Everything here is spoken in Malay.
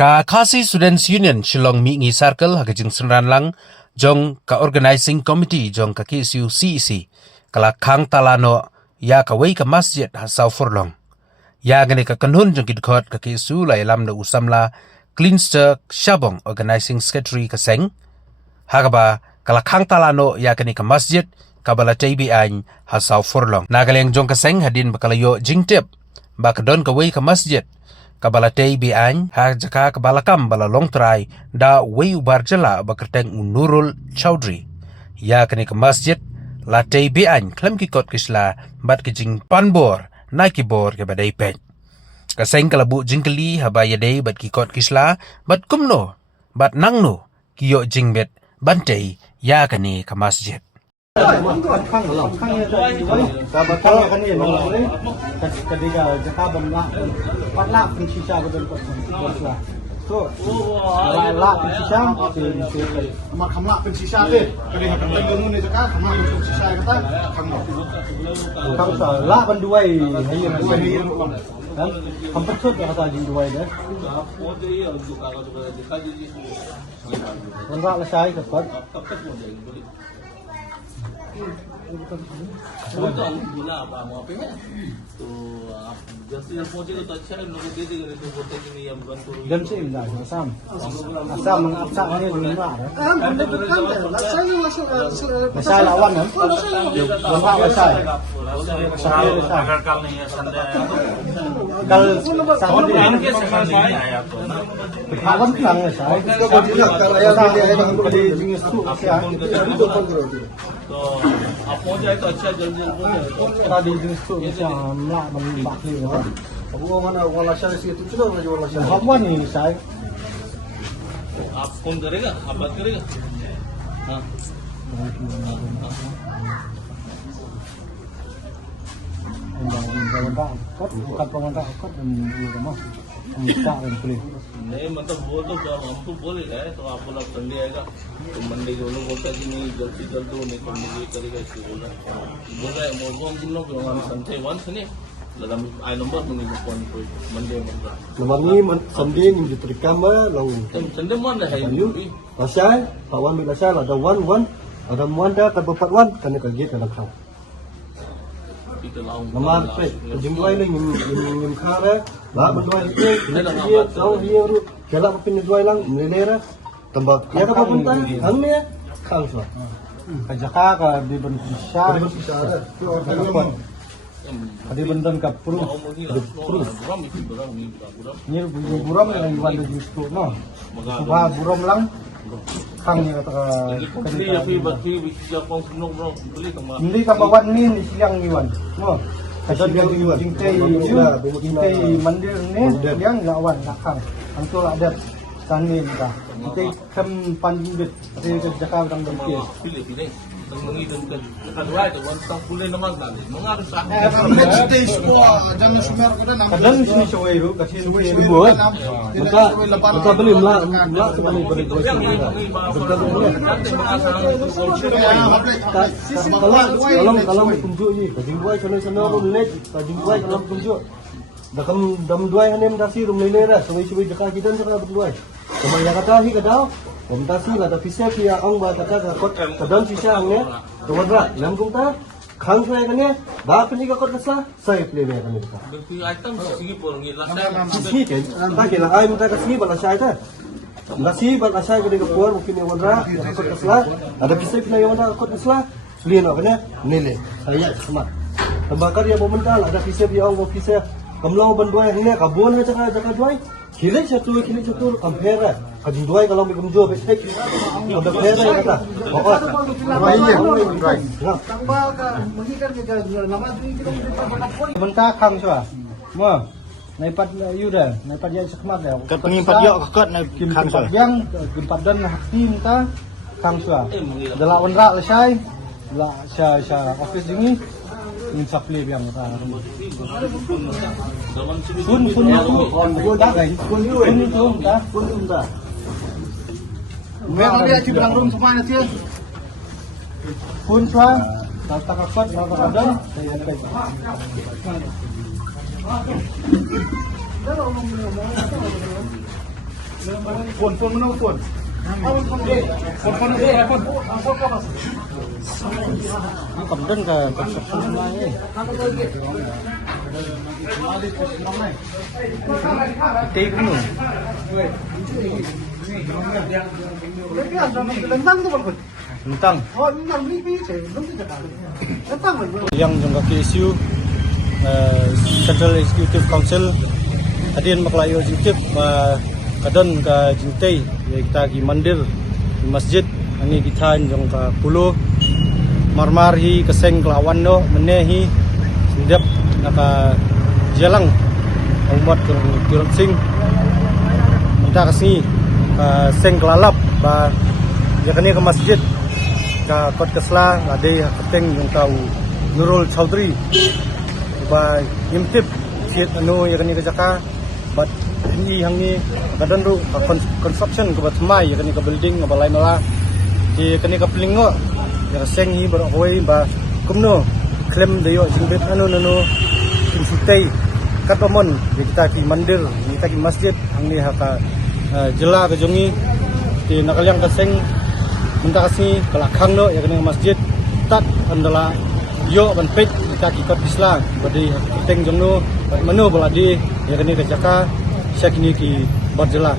Ka Khasi Students Union Shillong Mi Ngi Circle hagajing senran lang jong ka organizing committee jong ka KSU CEC kala khang talano ya ka wei ka masjid hasau furlong ya gane ka kanhun jong kidkhot ka KSU la ilam na usamla Cleanster Shabong organizing secretary ka seng hagaba kala khang talano ya gane ka masjid kabala tbi an hasau furlong nagaleng jong ka seng hadin bakalayo jingtip bakadon ka wei ka masjid kabala tbi an ha jaka kabala kam bala long try da wei ubar jala bakerteng Nurul Chaudhry ya kani ke masjid la tbi an klem ki kot kisla bat ke jing panbor na ki bor ke badai pen ka seng kalabu jingkeli haba yadei bat ki kot kisla bat kumno bat nangno ki yo jingbet bantei ya kani ke masjid Jam sih enggak asam mengabsaknya dulu masalah lawan kan पहुंच जाए तो अच्छा जल्दी tadi justru bisa melak membakli orang. वाला शायद से तुझे तो वाला शायद Kapan nih saya? आप फोन करेगा आप बात करेगा हाँ नहीं मतलब वो तो जब हमको बोले गए तो आप बोला संडे आएगा तो मंडे के लोग बोलता कि नहीं जल्द से जल्द हो नहीं तो ये करेगा इसलिए बोल रहा है हम लोग संडे वन से नहीं dalam ai nombor ni phone ko Monday mandra nomor ni Sunday ni diterikam law Sunday mana hai you pasal pawan mi pasal ada one ada muanda ka bapat wan kana ka gate kana kha itu laung nama pe jingwai ni ngim kha ra ba bandwai ni dia tahu dia ru kala pin duai lang nelera tambak ya ka punta angnya khang so Kajaka ka di Indonesia. Di Banten ka Pru. Ni buram yang iwan di justru no. Subha buram lang kang ni kata hindi ka bawan ni siang iwan no. Kasi dia jingtay mandir ni yang lawan nakang. Antul ada sanin ka. Kita kam panjibit kasi Kajaka dang dengkis. mengirim ke kedua itu tentang pulih nama tadi mengarah sah kadang sini seweru kasi seweru maka beli melak sekali beri kalau tunjuk ni kajing duai sana rulet kajing duai kalau tunjuk dam duai hanem dasi rum lelera sewi jaka kita sana berduai sama yang kata hi kadau Komtasi la da fisya ki ang ba ta ka kot kadang fisya ang ne to wadra lam kum ta khang sai ka ne ba pni ka kot sa sai ple me ka ne ta berarti item sigi por ngi la si ke ta ke la ai mu ta ka si ba la sai ta la si ba la sai ka de ka por mungkin ne wadra kot kasla ada fisya pna yo wadra kot kasla lien ka ne nele saya semat tambakar ya pemerintah ada fisya bi ang fisya kamlau banduai hne ka bon ha jaka duai Kilik satu compare kajing duai kalau mi kumjo besek compare kata pokok Benta kang swa. Mo. Naipat yuda, naipat yang sekmat dah. kat pengimpat yo kat na Kimpat yang kimpat dan hakim ta kang swa. Dala onra lesai. La sya office ini in supply yang ta. Pun itu dah kan. Pun itu dah. Memang dia ci bilang room semua nanti. Pun swa tata kakot ada. Phone mana phone? Kemudian ke construction lain. Take dulu. Tentang. Yang jangka isu Central Executive Council hadirin makalayo executive kadon ka jintay kita gi mandir di masjid ani kita jong ka pulo marmarhi keseng kelawan no menehi sindap naka jalang umat kurang sing minta kasih ka seng kelalap ba ya kani ke masjid ka kot kesla ade keteng jong ka Nurul Chaudhry ba yimtip siat anu ya kani ke jaka bat ini yang ni kadang ru construction ke bat mai ya kani ke building ke balai mala di kani ke pelingo ya seng hi beroi ba kumno klaim deyo jingbet anu nanu kinsutai katomon kita ki mandir kita ki masjid ang ni haka jela ke jongi di nakalyang ke seng minta kasih kelakang no ya kani ke masjid tak andala yo ban pet kita ki kot islam badi teng jongno manu baladi ya kani ke jaka sakini ki barjela